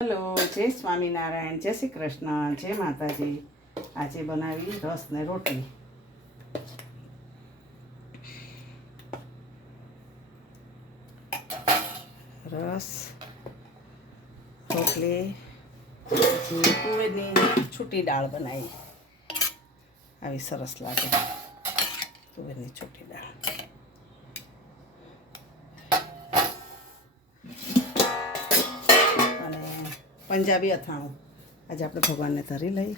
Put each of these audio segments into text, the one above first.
Hello, જય સ્વામિનારાયણ, જય શ્રી કૃષ્ણ, જય માતાજી. આજે બનાવી રસ ને રોટલી. રસ, રોટલી, પછી તુવેરની છૂટી દાળ બનાવી. આવી સરસ લાગે તુવેરની છૂટી દાળ. પંજાબી અથાણું આજે આપણે ભગવાનને ધરી લઈ.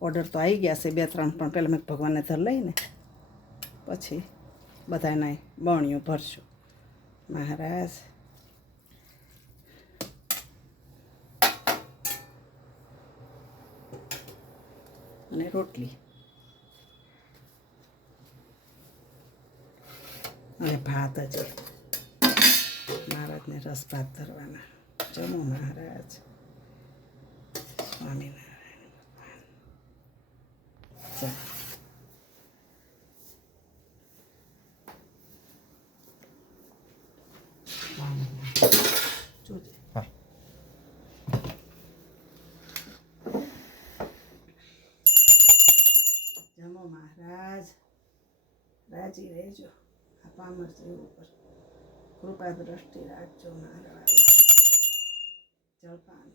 ઓર્ડર તો આવી ગયા છે 2-3, પણ પહેલાં મેં ભગવાનને ધરી લઈને પછી બધાને બણિયું ભરશું. મહારાજ અને રોટલી અને ભાત. હજી મહારાજને રસ ભાત ધરવાના. જમો મહારાજ. સ્વામિનારાયણ ભગવાન. ચાલો. જોજે. જમો મહારાજ. રાજી રહેજો. આ પામર જેવું ઉપર કૃપા દ્રષ્ટિ રાખજો મહારાજ. જળપાન